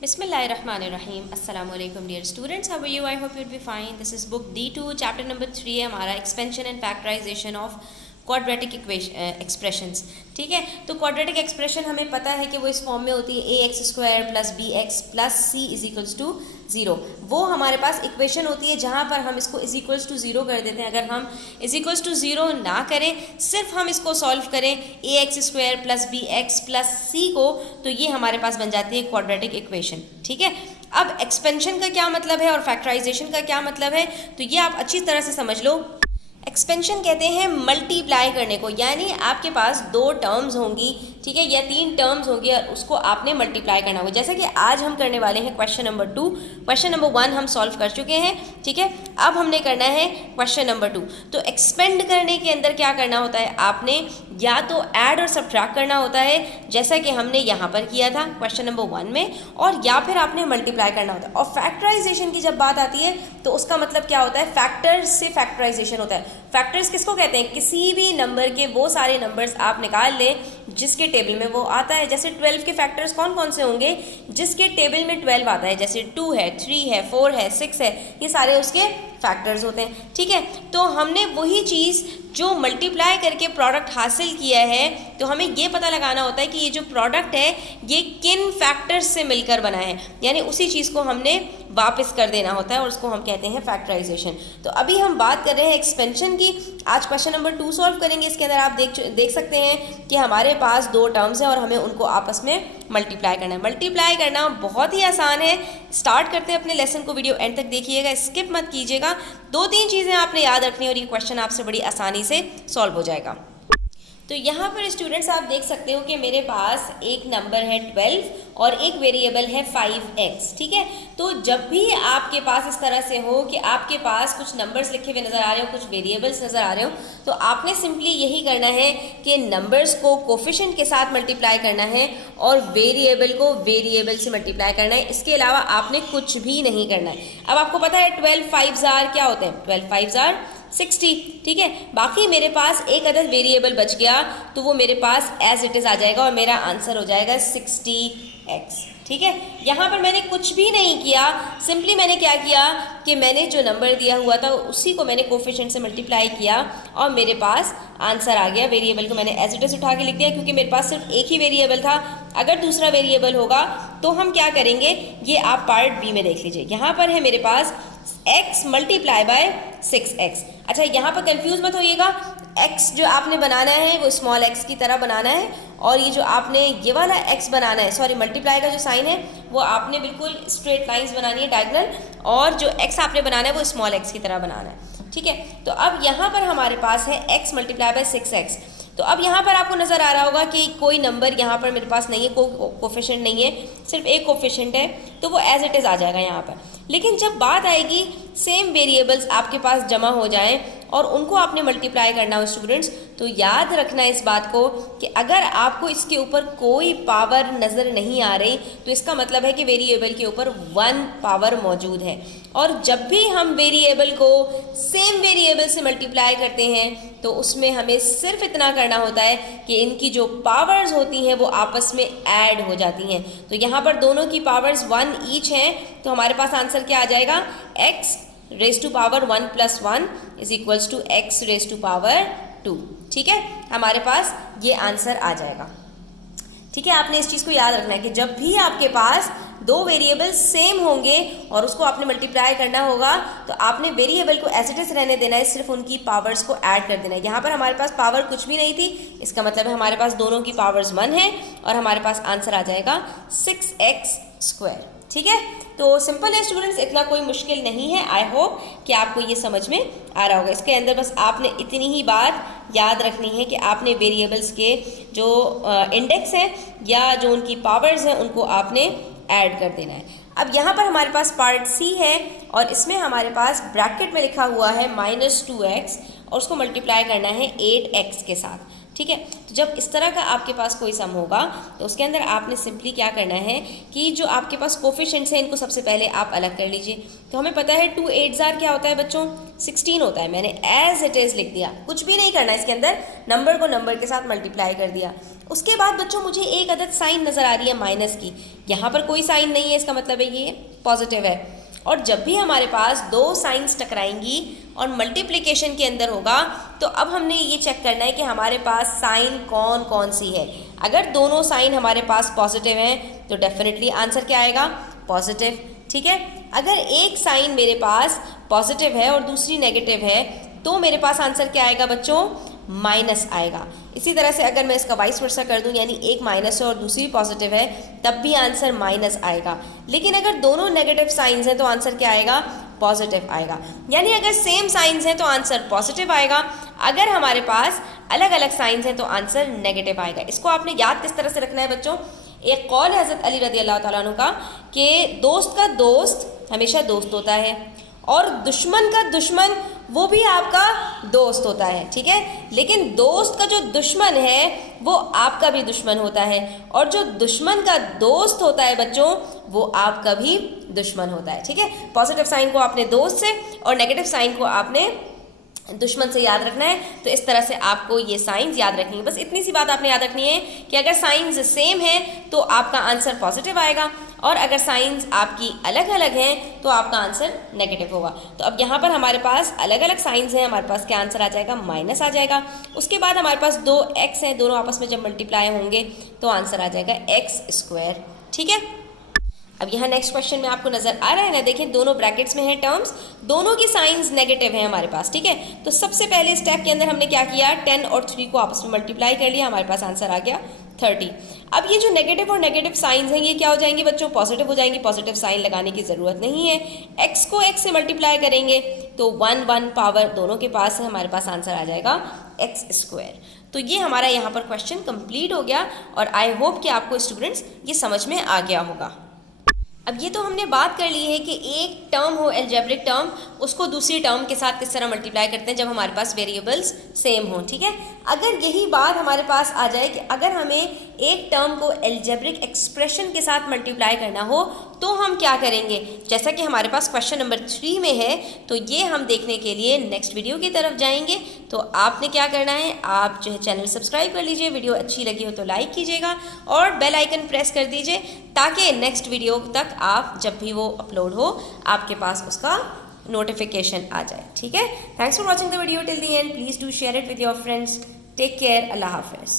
Bismillahirrahmanirrahim. Assalamu alaikum dear students. How are you? I hope you'll be fine. This is book D2 chapter number 3 है हमारा expansion and factorization of quadratic expressions. ठीक है, तो quadratic expression हमें पता है कि वो इस फॉर्म में होती है ax square plus b x plus c is equals to zero. वो हमारे पास इक्वेशन होती है जहाँ पर हम इसको इज इक्वल्स टू ज़ीरो कर देते हैं। अगर हम इज इक्वल्स टू ज़ीरो ना करें, सिर्फ हम इसको सॉल्व करें a x square plus b x plus c को, तो ये हमारे पास बन जाती है क्वाड्रेटिक इक्वेशन। ठीक है, अब एक्सपेंशन का क्या मतलब है और फैक्टराइजेशन का क्या मतलब है, तो ये आप अच्छी तरह से समझ लो। एक्सपेंशन कहते हैं मल्टीप्लाई करने को, यानी आपके पास दो टर्म्स होंगी, ठीक है, या तीन टर्म्स होंगी और उसको आपने मल्टीप्लाई करना होगा। जैसा कि आज हम करने वाले हैं क्वेश्चन नंबर 2। क्वेश्चन नंबर 1 हम सॉल्व कर चुके हैं, ठीक है। अब हमने करना है क्वेश्चन नंबर 2। तो एक्सपेंड करने के अंदर क्या करना होता है, आपने या तो ऐड और सब्ट्रैक्ट करना होता है, जैसा कि हमने यहाँ पर किया था क्वेश्चन नंबर 1 में, और या फिर आपने मल्टीप्लाई करना होता है। और फैक्टराइजेशन की जब बात आती है तो उसका मतलब क्या होता है, फैक्टर्स से फैक्टराइजेशन होता है। फैक्टर्स किसको कहते हैं, किसी भी नंबर के वो सारे नंबर्स आप निकाल लें जिसके टेबल में वो आता है। जैसे 12 के फैक्टर्स कौन कौन से होंगे, जिसके टेबल में 12 आता है, जैसे 2 है, 3 है, 4 है, 6 है, ये सारे उसके फैक्टर्स होते हैं। ठीक है, तो हमने वही चीज़ जो मल्टीप्लाई करके प्रोडक्ट हासिल किया है, तो हमें ये पता लगाना होता है कि ये जो प्रोडक्ट है ये किन फैक्टर्स से मिलकर बना है, यानी उसी चीज़ को हमने वापस कर देना होता है और उसको हम कहते हैं फैक्टराइजेशन। तो अभी हम बात कर रहे हैं एक्सपेंशन की। आज क्वेश्चन नंबर 2 सॉल्व करेंगे। इसके अंदर आप देख सकते हैं कि हमारे पास दो टर्म्स हैं और हमें उनको आपस में मल्टीप्लाई करना है। मल्टीप्लाई करना बहुत ही आसान है। स्टार्ट करते हैं अपने लेसन को, वीडियो एंड तक देखिएगा, स्किप मत कीजिएगा। 2-3 चीज़ें आपने याद रखनी है और ये क्वेश्चन आपसे बड़ी आसानी से सॉल्व हो जाएगा। तो यहाँ पर स्टूडेंट्स आप देख सकते हो कि मेरे पास एक नंबर है 12 और एक वेरिएबल है 5x। ठीक है, तो जब भी आपके पास इस तरह से हो कि आपके पास कुछ नंबर्स लिखे हुए नज़र आ रहे हो, कुछ वेरिएबल्स नज़र आ रहे हो, तो आपने सिंपली यही करना है कि नंबर्स को कोफिशिएंट के साथ मल्टीप्लाई करना है और वेरिएबल को वेरिएबल से मल्टीप्लाई करना है। इसके अलावा आपने कुछ भी नहीं करना है। अब आपको पता है 12 5 क्या होते हैं, 12 5 60। ठीक है, बाकी मेरे पास एक अदद वेरिएबल बच गया, तो वो मेरे पास एज इट इज़ आ जाएगा और मेरा आंसर हो जाएगा 60x। ठीक है, यहाँ पर मैंने कुछ भी नहीं किया, सिंपली मैंने क्या किया कि मैंने जो नंबर दिया हुआ था उसी को मैंने कोफिशिएंट से मल्टीप्लाई किया और मेरे पास आंसर आ गया। वेरिएबल को मैंने एज इट इज़ उठा के लिख दिया क्योंकि मेरे पास सिर्फ एक ही वेरिएबल था। अगर दूसरा वेरिएबल होगा तो हम क्या करेंगे, ये आप पार्ट बी में देख लीजिए। यहाँ पर है मेरे पास x मल्टीप्लाई बाय 6x। अच्छा, यहाँ पर कंफ्यूज मत होइएगा, x जो आपने बनाना है वो स्मॉल x की तरह बनाना है और ये जो आपने ये वाला x बनाना है, सॉरी मल्टीप्लाई का जो साइन है वो आपने बिल्कुल स्ट्रेट लाइंस बनानी है डायगोनल, और जो x आपने बनाना है वो स्मॉल x की तरह बनाना है। ठीक है, तो अब यहाँ पर हमारे पास है x मल्टीप्लाई बाय 6x। तो अब यहाँ पर आपको नज़र आ रहा होगा कि कोई नंबर यहाँ पर मेरे पास नहीं है, कोई कोफिशिएंट नहीं है, सिर्फ एक कोफिशिएंट है, तो वो एज इट इज़ आ जाएगा यहाँ पर। लेकिन जब बात आएगी सेम वेरिएबल्स आपके पास जमा हो जाएं और उनको आपने मल्टीप्लाई करना हो स्टूडेंट्स, तो याद रखना इस बात को कि अगर आपको इसके ऊपर कोई पावर नज़र नहीं आ रही तो इसका मतलब है कि वेरिएबल के ऊपर 1 पावर मौजूद है। और जब भी हम वेरिएबल को सेम वेरिएबल से मल्टीप्लाई करते हैं तो उसमें हमें सिर्फ इतना करना होता है कि इनकी जो पावर्स होती हैं वो आपस में ऐड हो जाती हैं। तो यहाँ पर दोनों की पावर्स 1 ईच हैं, तो हमारे पास आंसर क्या आ जाएगा, x raise to power 1 + 1 is equals to x raise to power 2। ठीक है, हमारे पास ये आंसर आ जाएगा। ठीक है, आपने इस चीज़ को याद रखना है कि जब भी आपके पास दो वेरिएबल सेम होंगे और उसको आपने मल्टीप्लाई करना होगा तो आपने वेरिएबल को एज इट इज रहने देना है, सिर्फ उनकी पावर्स को ऐड कर देना है। यहाँ पर हमारे पास पावर कुछ भी नहीं थी, इसका मतलब है हमारे पास दोनों की पावर्स 1 है और हमारे पास आंसर आ जाएगा 6x²। ठीक है, तो सिंपल है स्टूडेंट्स, इतना कोई मुश्किल नहीं है। आई होप कि आपको ये समझ में आ रहा होगा। इसके अंदर बस आपने इतनी ही बात याद रखनी है कि आपने वेरिएबल्स के जो इंडेक्स हैं या जो उनकी पावर्स हैं उनको आपने ऐड कर देना है। अब यहाँ पर हमारे पास पार्ट सी है और इसमें हमारे पास ब्रैकेट में लिखा हुआ है -2x और उसको मल्टीप्लाई करना है 8x के साथ। ठीक है। तो जब इस तरह का आपके पास कोई सम होगा तो उसके अंदर आपने सिंपली क्या करना है कि जो आपके पास कोफिशिएंट्स हैं इनको सबसे पहले आप अलग कर लीजिए। तो हमें पता है 2 8s आर क्या होता है बच्चों, 16 होता है। मैंने एज इट इज़ लिख दिया, कुछ भी नहीं करना, इसके अंदर नंबर को नंबर के साथ मल्टीप्लाई कर दिया। उसके बाद बच्चों मुझे एक अदद साइन नज़र आ रही है माइनस की, यहाँ पर कोई साइन नहीं है, इसका मतलब है ये पॉजिटिव है। और जब भी हमारे पास दो साइंस टकराएंगी और मल्टीप्लिकेशन के अंदर होगा तो अब हमने ये चेक करना है कि हमारे पास साइन कौन कौन सी है। अगर दोनों साइन हमारे पास पॉजिटिव हैं तो डेफिनेटली आंसर क्या आएगा, पॉजिटिव। ठीक है, अगर एक साइन मेरे पास पॉजिटिव है और दूसरी नेगेटिव है तो मेरे पास आंसर क्या आएगा बच्चों, माइनस आएगा। इसी तरह से अगर मैं इसका वाइस वर्सा कर दूं, यानी एक माइनस है और दूसरी पॉजिटिव है, तब भी आंसर माइनस आएगा। लेकिन अगर दोनों नेगेटिव साइंस हैं तो आंसर क्या आएगा, पॉजिटिव आएगा। यानी अगर सेम साइंस हैं तो आंसर पॉजिटिव आएगा, अगर हमारे पास अलग अलग साइंस हैं तो आंसर नेगेटिव आएगा। इसको आपने याद किस तरह से रखना है बच्चों, एक कौल है हज़रत अली रज़ी अल्लाह तआला अन्हु का कि दोस्त का दोस्त हमेशा दोस्त होता है और दुश्मन का दुश्मन वो भी आपका दोस्त होता है। ठीक है, लेकिन दोस्त का जो दुश्मन है वो आपका भी दुश्मन होता है और जो दुश्मन का दोस्त होता है बच्चों वो आपका भी दुश्मन होता है। ठीक है, पॉजिटिव साइन को आपने दोस्त से और नेगेटिव साइन को आपने दुश्मन से याद रखना है। तो इस तरह से आपको ये साइंस याद रखनी है। बस इतनी सी बात आपने याद रखनी है कि अगर साइंस सेम है तो आपका आंसर पॉजिटिव आएगा और अगर साइंस आपकी अलग अलग हैं तो आपका आंसर नेगेटिव होगा। तो अब यहाँ पर हमारे पास अलग अलग साइंस हैं, हमारे पास क्या आंसर आ जाएगा, माइनस आ जाएगा। उसके बाद हमारे पास 2x हैं, दोनों आपस में जब मल्टीप्लाई होंगे तो आंसर आ जाएगा x²। ठीक है, अब यहाँ नेक्स्ट क्वेश्चन में आपको नजर आ रहा है ना, देखिए दोनों ब्रैकेट्स में है टर्म्स, दोनों की साइंस नेगेटिव है हमारे पास। ठीक है, तो सबसे पहले स्टेप के अंदर हमने क्या किया, 10 और 3 को आपस में मल्टीप्लाई कर लिया, हमारे पास आंसर आ गया 30। अब ये जो नेगेटिव और नेगेटिव साइंस हैं ये क्या हो जाएंगे बच्चों, पॉजिटिव हो जाएंगे। पॉजिटिव साइन लगाने की ज़रूरत नहीं है। x को x से मल्टीप्लाई करेंगे तो 1 1 पावर दोनों के पास है, हमारे पास आंसर आ जाएगा x²। तो ये हमारा यहाँ पर क्वेश्चन कंप्लीट हो गया और आई होप कि आपको स्टूडेंट्स ये समझ में आ गया होगा। अब ये तो हमने बात कर ली है कि एक टर्म हो एल्जेब्रिक टर्म, उसको दूसरी टर्म के साथ किस तरह मल्टीप्लाई करते हैं जब हमारे पास वेरिएबल्स सेम हों। ठीक है, अगर यही बात हमारे पास आ जाए कि अगर हमें एक टर्म को एल्जेब्रिक एक्सप्रेशन के साथ मल्टीप्लाई करना हो तो हम क्या करेंगे, जैसा कि हमारे पास क्वेश्चन नंबर 3 में है, तो ये हम देखने के लिए नेक्स्ट वीडियो की तरफ जाएंगे। तो आपने क्या करना है, आप जो है चैनल सब्सक्राइब कर लीजिए, वीडियो अच्छी लगी हो तो लाइक कीजिएगा और बेल आइकन प्रेस कर दीजिए ताकि नेक्स्ट वीडियो तक आप जब भी वो अपलोड हो आपके पास उसका नोटिफिकेशन आ जाए। ठीक है, thanks for watching the video till the end, please do share it with your friends. Take care, अल्लाह हाफिज़।